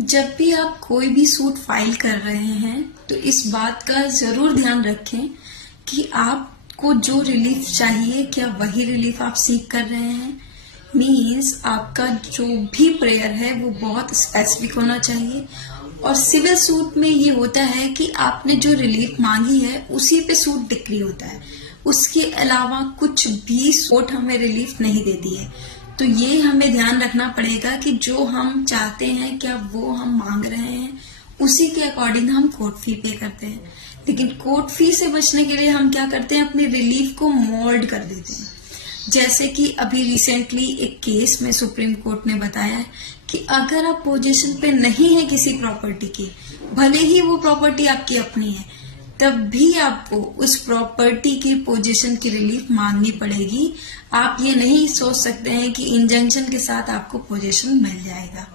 जब भी आप कोई भी सूट फाइल कर रहे हैं तो इस बात का जरूर ध्यान रखें कि आपको जो रिलीफ चाहिए क्या वही रिलीफ आप सीख कर रहे हैं। मीन्स आपका जो भी प्रेयर है वो बहुत स्पेसिफिक होना चाहिए। और सिविल सूट में ये होता है कि आपने जो रिलीफ मांगी है उसी पे सूट डिक्री होता है, उसके अलावा कुछ भी कोर्ट हमें रिलीफ नहीं देती है। तो ये हमें ध्यान रखना पड़ेगा कि जो हम चाहते हैं क्या वो हम मांग रहे हैं, उसी के अकॉर्डिंग हम कोर्ट फी पे करते हैं। लेकिन कोर्ट फी से बचने के लिए हम क्या करते हैं, अपनी रिलीफ को मोल्ड कर देते हैं। जैसे कि अभी रिसेंटली एक केस में सुप्रीम कोर्ट ने बताया है कि अगर आप पोजीशन पे नहीं है किसी प्रॉपर्टी की, भले ही वो प्रॉपर्टी आपकी अपनी है, तब भी आपको उस प्रॉपर्टी की पोजीशन की रिलीफ मांगनी पड़ेगी। आप ये नहीं सोच सकते हैं कि इंजंक्शन के साथ आपको पोजीशन मिल जाएगा।